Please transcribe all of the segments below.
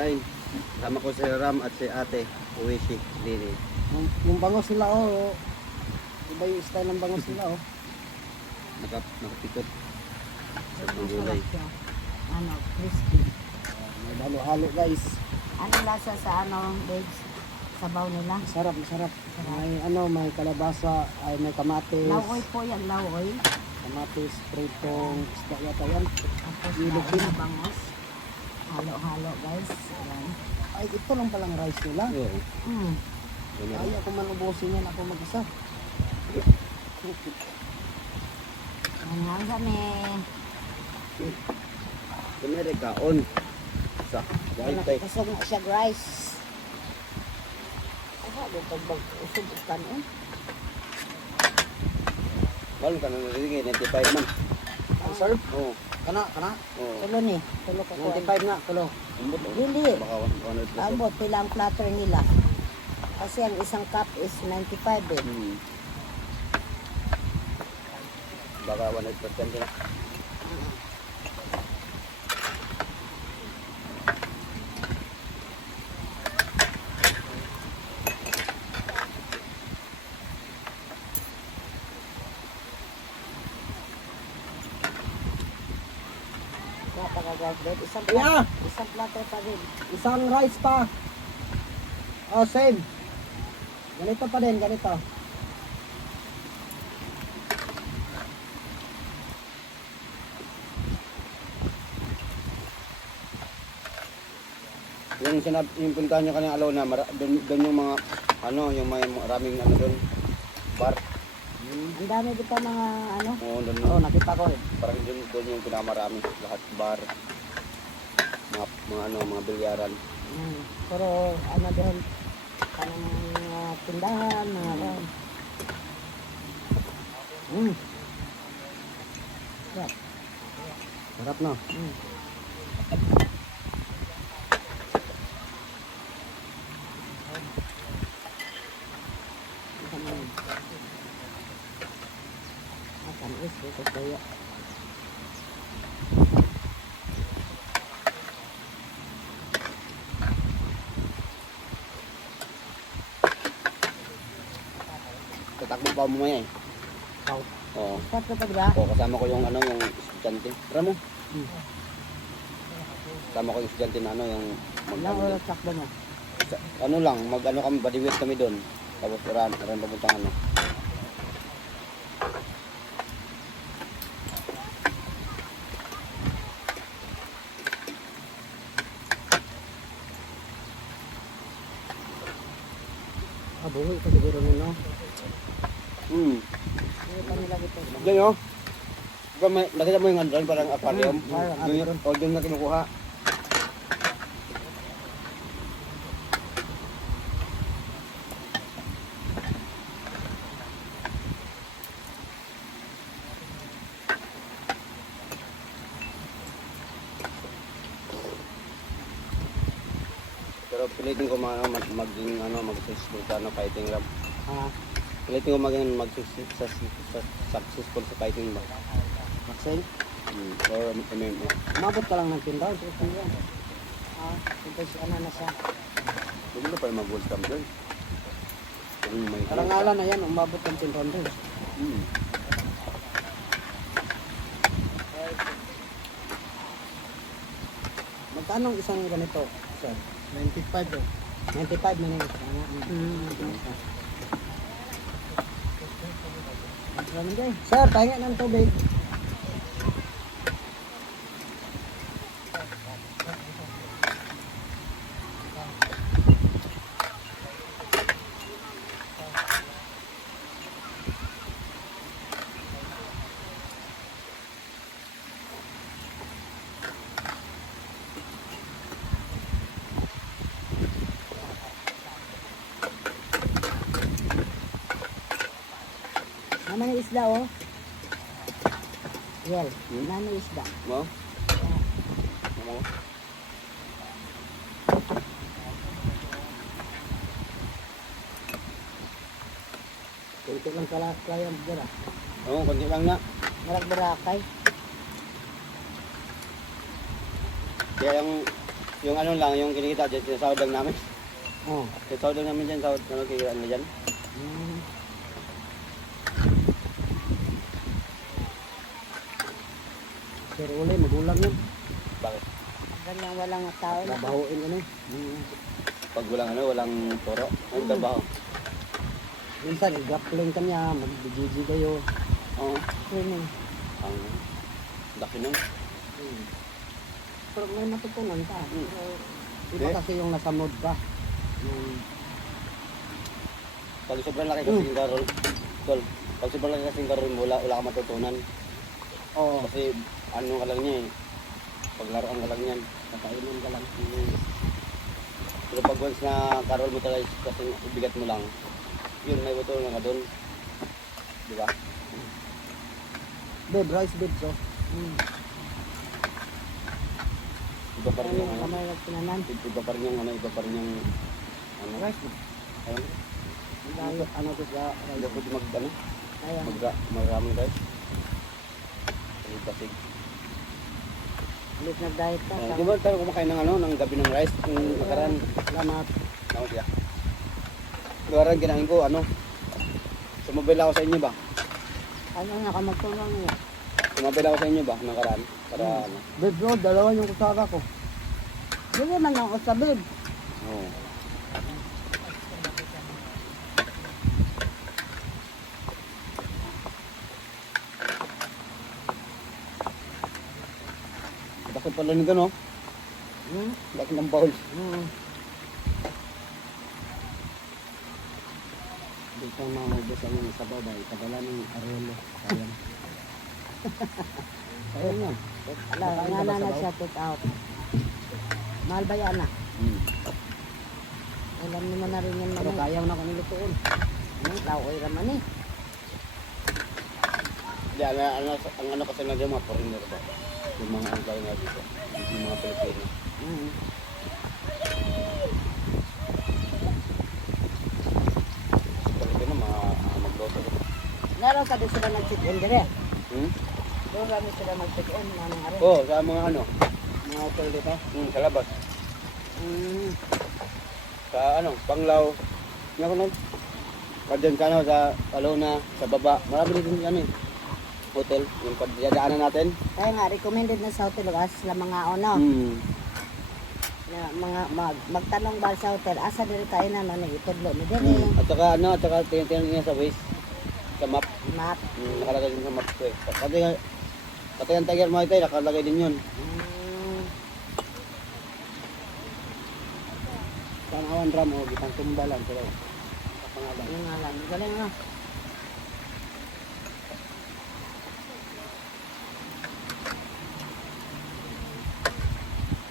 kain. Sama ko si Ram at si Ate, Uwishi, Lili. Yung bangos nila oh. Iba yung style ng bangos nila oh. Nakapikot sa Masarap panggulay. siya. Ano, crispy. May halo-halo guys. Ano lasa sa ano, babes? Sabaw nila. Masarap, masarap. May ano, may kalabasa, ay may kamatis. Lawoy po yan, lawoy. Kamatis, pritong isda yata yan. Tapos Ilog din. na bangos. Halo-halo guys. Ayan. Ay, ito lang palang rice nila. Oo. Mm. Ay, ako man ubusin yan, ako mag-isa. Ayan kami. Kumere kaon. Sa Ay, gahit tay. nakikasog na siya guys. Ako, usog ang kanon. Wala ka na narinig, 95 man. Ang serve? Oo. Kana, kana. Oo. Tulo ni. Tulo ko 95 nga, tulo. Ambot, oh. Dili. Baka 100 pesos. Abot, pila ang platter nila. Kasi ang isang cup is 95 eh. Baka 100% din. Napaka-guys, babe. Yeah. Isang platter pa rin. Isang rice pa. Oh, same. Ganito pa din, ganito. Yung puntahan niya kanina alaw na, doon yung mga, ano, yung may maraming ano doon, bar. Ang dami dito mga ano. Oo, doon. Oo, nakita ko eh. Parang doon yung pinakamarami. Lahat bar. Mga ano, mga bilyaran. Pero ano doon, parang mga tindahan, mga ano. Sarap. Sarap no? Akan is, dito kaya. Tatakbo pa mo eh. Wow. Oo. Sarap na talaga. Oo, kasama ko yung ano, yung estudyante. Tara mo. Kasama ko yung estudyante na ano, yung Ilang oras sakbo mo? ano lang, ano kami, bodyweight kami doon. Tapos ran papuntang ano. Buhay pa siguro nino. Hindi pa nila dito. Diyan oh. Nakita mo yung ano doon, parang aquarium. Parang Doon na kinukuha. Pero pilitin ko maging mag-successful sa fighting rap. Pilitin ko maging successful sa fighting ba. Maxine, Or MMA. umabot ka lang ng tindahan. Ito yan. Ito si ano na siya. Hindi na pa yung mag-gold camp doon. May Karangalan na yan, umabot ng tindahan din. Magkano ang isang ganito, sir? 95 eh. 95 na yun. Sir, tayo ng tubig. Naman yung isda oh. Well, naman yung isda. Mo? Mo? Kunti lang kaya magdara. Oo, konti lang na. Marag-barakay. Kaya yung Yung ano lang, yung kinikita dyan, sinasahod lang namin. Oh. Sinasahod lang namin dyan, sahod, ano, kikita na dyan. Mm. Pero uli, magulang yun. Bakit? Ganyan walang tao na. Babahuin ka na eh. Pag walang ano, walang toro, ang trabaho. Minsan, grappling ka niya, mag-GG kayo. Oo. Swimming. Ang laki nun. Pero may matutunan ka. Mm. Pero, Iba Eh? kasi yung nasa mood ka. Yung, Pag sobrang laki kasing karol, tol, pag sobrang laki kasing karol mo, wala ka matutunan. oh, Kasi ano ka lang niya eh. Paglaruan ka lang yan. kakainan ka lang. Pero pag once na karol mo talaga kasi ibigat mo lang, yun, may matutunan ka dun. Di ba? Babe, rice babe, so. Iba pa rin ano yung yung ano. kamay nagtinanan. Iba pa rin yung ano, iba pa rin yung ano. Rice babe. Ayun. Ano to sa Hindi rice? ko mag ano, Ayan. magraming guys. Ay, basig. Ulit nag-diet ka. Di ba tayo kumakain ng ano, ng gabi ng rice? Yung nakaraan, Salamat. tama siya. Nakaraan kinain ko, ano, sumabay ako sa inyo ba? Ano na ka magtulong niya? Sumabay ako sa inyo ba, nakaraan? Para ano. Babe bro, dalawa yung kusara ko. Hindi man ang usabib. Oo. Bakit pala nito, no? Bakit ng bowl? Dito ang mahubos ang mga sabaw ba? Ipadala ng arelo. Sayang. Sayang yan. Wala, nga na na siya take out. Mahal ba yan na? Alam naman na rin yan Pero naman. kaya na kung nilutuon. Laoy raman eh. Hindi, ang ano kasi na dyan, mga foreigner ba? Yung mga ang kaya nga dito. Yung mga Pilipino. Pilipino, magloto. Laro ka din sila nag-check-in dire. Hmm? Doon kami sila mag-check-in. Nanang ari. Oo, sa mga ano, Mga hotel dito. sa labas. Sa ano, Panglao. Nga ko nun. Diyan sa ano, sa Alona, sa baba. Marami din ano eh. Hotel, yung pagdadaanan natin. Kaya nga, recommended na sa hotel. Kasi sila mga ano. Na, mga magtanong ba sa hotel. Asa diri tayo na no, itudlo ni dire. At saka ano, at saka tingnan niya sa Waze. Sa map. Map. Nakalagay din sa map ko eh. Pati ang Tiger Muay Thai, nakalagay din yun. Saan awan ram o gitang tumbalan sila. Sa pangalan. Yung nga lang. Galing nga.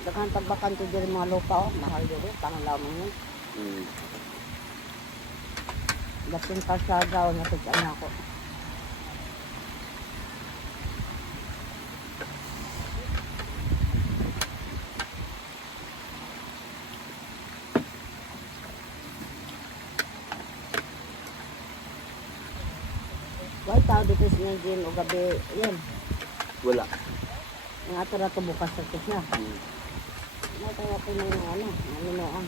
Daghang pagbakante diri mga lupa oh. Mahal diri. Pangalaw mo yun. Dasin kalsada o natugan ako. Why tao dito sa gym o gabi yun. Wala. Ang ato na ito bukas sa siya. Natawa ko ng ano, nanunoan.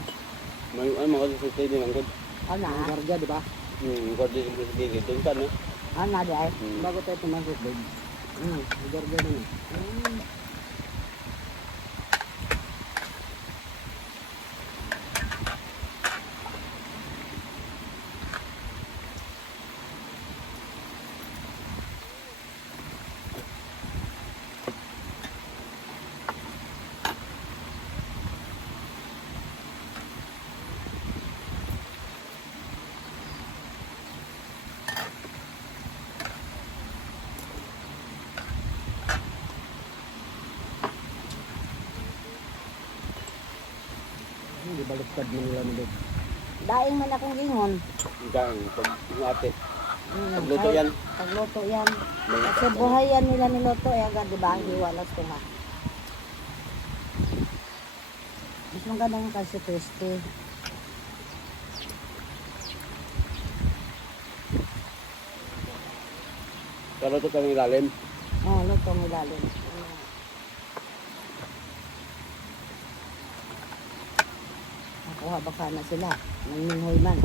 May ano, mga susustay din ang good. Ano Ang ah? garga, di ba? Yung good din sa gigit. Doon sa ano? Ano di ay? Bago tayo pumasok, babe. Ang garga din eh. Hindi baliktad mo nila ni babe. Daing man akong gingon. Yung kain, pag yung ate. Pagluto Kahit yan. Pagluto yan. May- Kasi buhay yan nila niluto eh agad, di ba? Hiwalas ko nga. Mas maganda nga kasi crispy. Pero ito kami ilalim. Oh, luto ng ilalim. Kuha baka na sila. Nanginghoy man.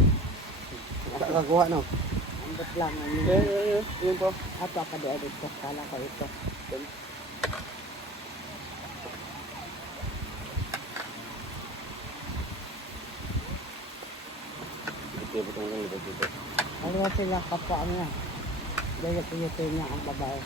Nakakuha no. Ambot lang. Nanginghoy. Yun po. Ato ka di edit ko. Kala ko ito. Ito po itong libot dito. Ano sila kapwa niya. Dahil piyutin niya ang babae.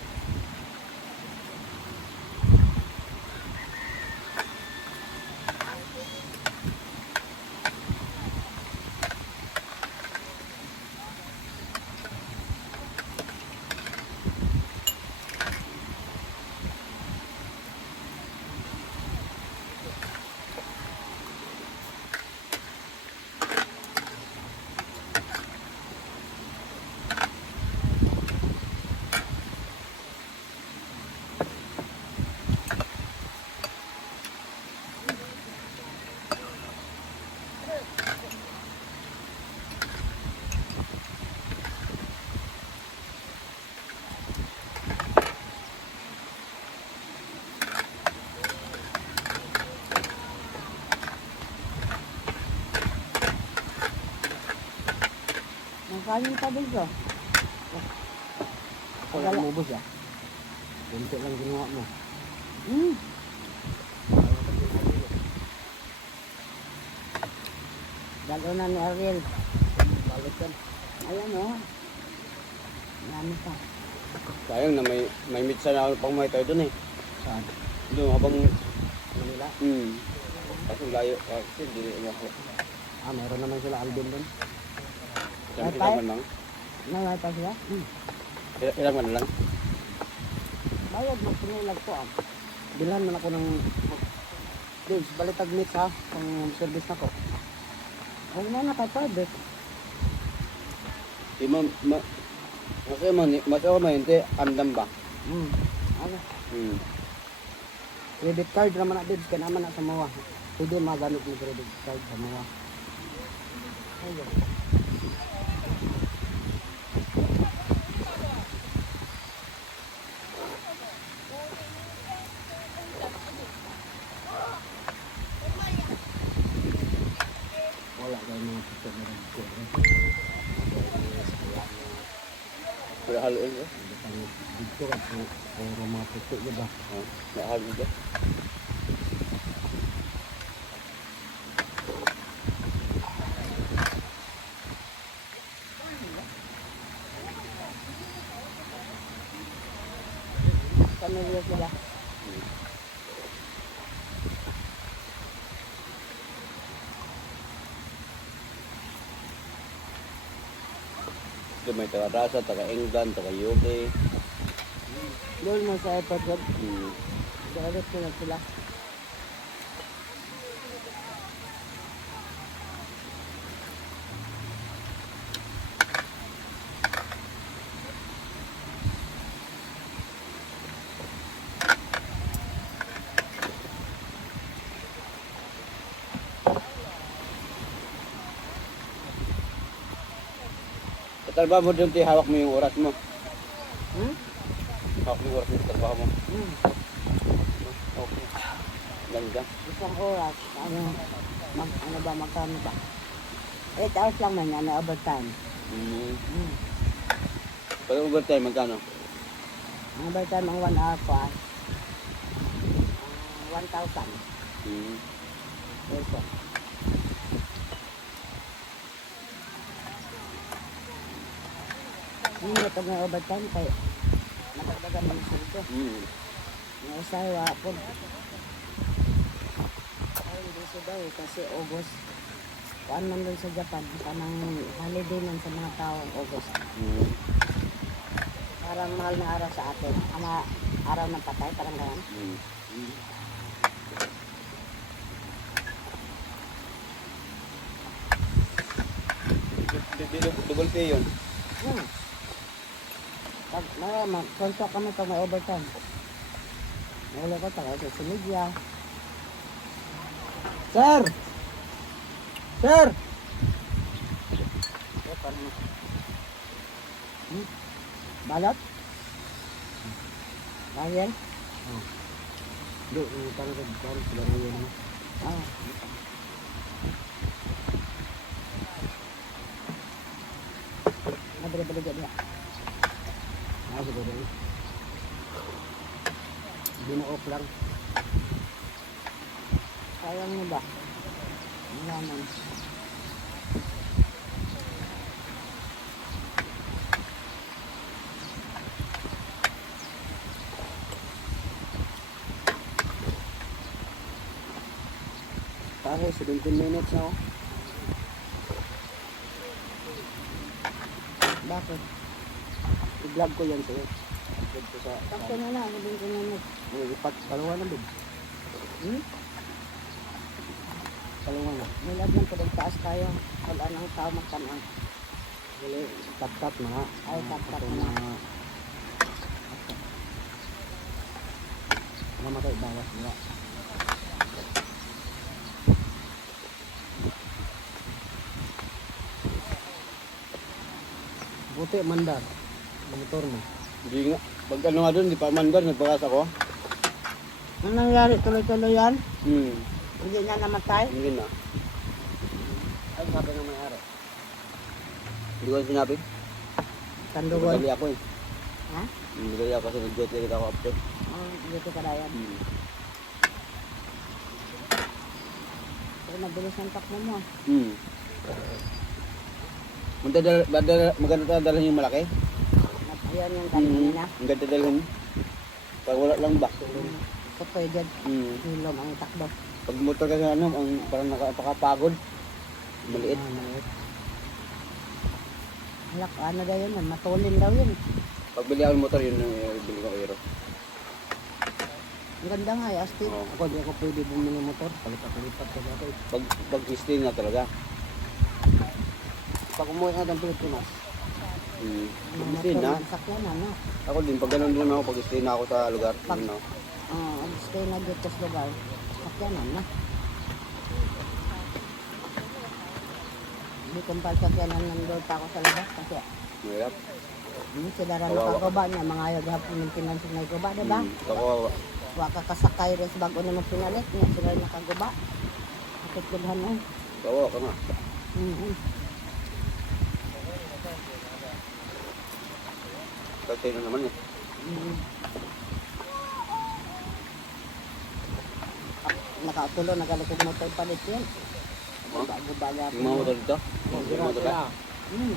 Kanin pa din ko. Wala mo ubos ah. Kunti lang ginawa mo. Hmm. Dalo na ni Ariel. Balik yan. Ayan o. Marami pa. Sayang na may mitsa na pang may tayo dun eh. Saan? Doon habang Manila. kasi layo kasi hindi mo ako. Meron naman sila album doon. Sabi Wifi? naman lang. Naway pa sila? Ilang man lang. Bayad mo pinulag ko ah. Bilhan man ako ng Dave, balitag mix ha. Pang service na ko. Huwag na nakapabit. Di kasi mas ako hindi andam ba? Ano? Credit card naman na Dave, kaya naman na sa mga. Pwede magamit ng credit card sa mga. Ayun. Wala kayo mga pito na rin ko. Wala halo yun eh. Dito ka po. Pero mga pito diba? Wala halo yun. Pamilya sila. May taga Rasa, taga England, taga UK. Doon mo sa airport road. Hmm. Dalit ko na sila. Katalba mo doon, hawak mo yung oras mo. Hmm? Hawak mo yung oras mo sa trabaho mo. Okay. Ganda. Isang oras. Ano ba, magkano ba? 8 hours lang man yan, na overtime. Pag overtime, magkano? Ang overtime, ang 1 hour ko ay 1,000 peso. Hindi ito may overtime kaya nakagdagan ng sulto. Yung usawa po. Ay, hindi siya daw kasi August. Kuan man doon sa Japan, kanang holiday man sa mga tao August. Parang mahal na araw sa atin. Araw ng patay, parang ganun. Double pay yun. Pag konto kami pag may overtime. Wala ko talaga sa media. Sir! Sir! Balot? Ryan? Hindi, parang sila rin yun. Ah. balik-balik niya. Siguro. Bino-off lang. Sayang mo ba? Wala man. Pare, 17 minutes na oh. Bakit? I-vlog ko yan sa'yo. Upload ko sa... Bakit na na, sabihin ko na nag. Ipat, palawa na din. Palawa na. Nilad lang pag taas tayo. Wala nang tao magtanong. Wala, tap-tap na. Ay, tap-tap Ito na. Namatay bawas nila. Buti mandar. Ang motor mo. Hindi nga. Pag ano nga doon, di pa mandar, nagpakas ako. Ano nangyari? Tuloy-tuloy yan? Hmm. Hindi na namatay? Hindi na. Ay, sabi ng may-ari. Hindi ko sinabi. Tandugon? Nagdali ako eh. Ha? Nagdali ako kasi nag-duty agad ako after. Dito ka na yan. Hmm. Pero mabilis ang takbo mo. Hmm. Maganda dalhin yung malaki. Ayan yung kanina na. Ang ganda dalhin. Pag wala lang ba? So pwede. Hmm. Hilom ang takbo. Pag motor kasi ano, ang parang nakapagod. Maliit. Maliit. Halak, ano daw yun? Matulin daw yun. Pag bili ako ng motor, yun yung bili ko Aero. Ang ganda nga, Astin. Oo. Ako, di ako pwede bumili ng motor. Palipat-palipat ko dati. Pag stay na talaga. Pag umuwi ka ng Pilipinas, Pag stay na. Sakyan, ano? Ako din, pag ganun din ako, pag stay na ako sa lugar. Pag- Ano, Stay na dito sa lugar. Sakyan, ano? Hindi kong pa sakyan nandun pa ako sa labas kasi mahirap. sila rin nakagaba niya. Mga ayaw hapon ng pinansing na igaba, diba? Kawawa. Waka kasakay rin sa bago naman pinalit niya. Sila rin nakagaba. Nakitulhan mo. Kawawa ka nga. Pagtay na naman eh. Nakatulo, nagalikod motor palit yun. Huh? Bago-baga. Yung mga motor dito? Yung mga motor ka? Hmm.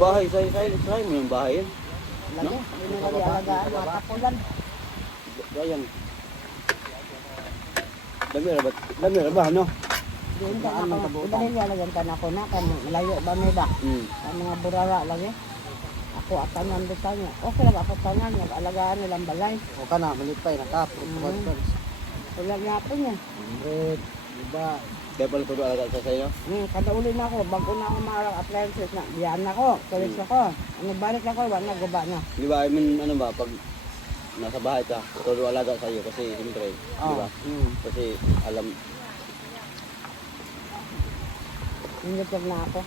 Bahay, say mo yung bahay yan. Lagi. Hindi na nalialagaan. Mga kapulan. Bayan. Dami na ba, ano? Doon ka na ako. Iba nilialagaan ka na ako na. Kaya malayo ba may ba? Ang mga burara lagi. Ako at tanan doon sa niya. Okay lang ako tanan. Nag-alagaan nilang balay. o ka na, malipay, nakapot. Wala nga po niya. 100, diba? Kaya pala todo alaga sa sa'yo. Kada uli na ako. Bago na ako mga appliances na. Diyan ako. Tulis ako. Nagbalik ako. Wala guba na. Di ba, I mean, ano ba, pag nasa bahay ka, todo alaga sa'yo kasi siyempre, di ba? Kasi alam, Hindi na ako.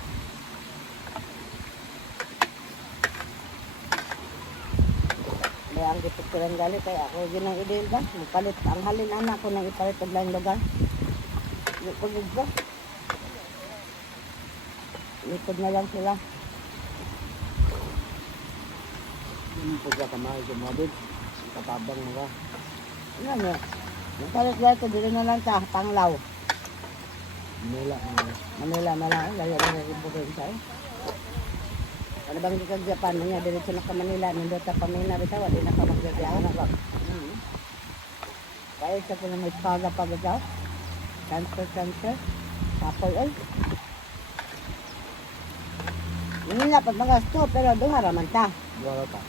Kaya ang gipit ko lang gali, kaya ako yun ang ideal ba? Magpalit, ang halin anak ko nang ipalit og lang lugar. Likod ba? Likod na lang sila. Yung pagkakamay sa mabit, katabang mo ka. Ano nga? Magpalit lang ito, dito na lang sa Panglaw. Manila, Manila na lang, layo lang yung probinsya eh. Ano bang di kag Japan niya, diretso na ka Manila, nandun ta pa Manila, bitaw, di na ka magbibiyahe na ba? Kaya isa ko na may paga pa bitaw. Transfer. Tapoy ay. Manila pag magasto, pero doon haraman ta. wala ka.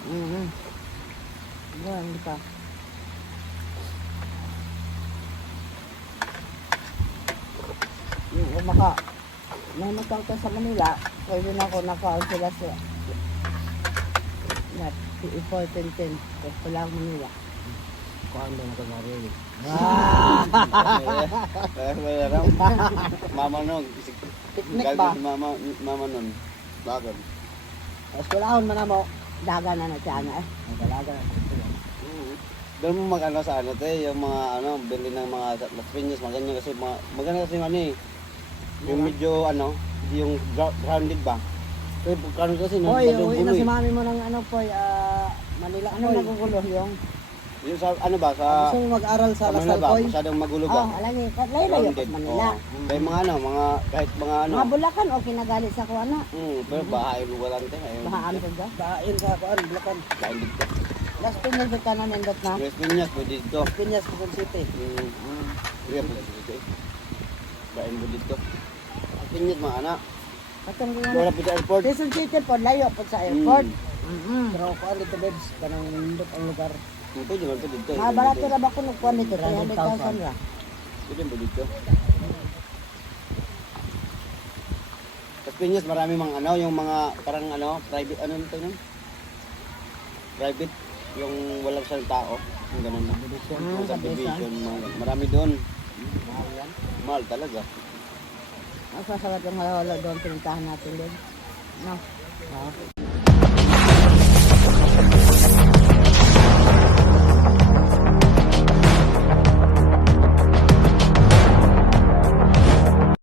Doon, hindi pa. Yung may matawag sa Manila, pwede na ako nakaon sila sa na important din. Kasi lang Manila. Kuhaan ba na kagari? mama nun. Picnic ba? Mama nun. Bakit? Tapos kulahon man na mo, daga na siya na eh. Ang dalaga na. Doon mo mag-ano sa ano te, yung mga ano, bili ng mga Las Piñas, maganda kasi maganda kasi yung ano eh. Yung medyo ano, yung grounded ba? Kaya pagkano kasi Hoy, nagbadugo uwi na eh. si mami mo ng ano po, Manila. Ano Hoy, nagugulo yung? Yung sa ano ba sa gusto mo mag-aral sa Manila Lasal ba? Poy? Masyadong magulo Oh, ba? alam niyo, layo-layo Grounded. pa Manila. Oo. Kaya mga ano, mga kahit mga ano. Mga Bulacan o kinagalit sa ko ano? Pero bahay luwalan tayo. Ayun. Baha amto dyan. Bain sa kuan, Bulacan. Kain dito. Las Piñas ka na nindot na. Tres Piñas po dito. Piñas, Quezon City. Kaya po dito. Kain po dito. Piñas mga anak. Katong Wala po sa airport. Quezon City po, layo po sa airport. Pero kuan dito, babes, kanang nindot ang lugar. Pwede man po dito. Mga barato na ba kung nagkuhan dito? 300,000 ra. Pwede po dito. Tapos Piñas marami mga ano, yung mga parang ano, private ano nito nun? Private, yung walang isang tao. Yung ganun na. Yung subdivision, marami doon. Mahal yan. Mahal talaga. Ang sasagat yung halala doon, pinuntahan natin doon. No?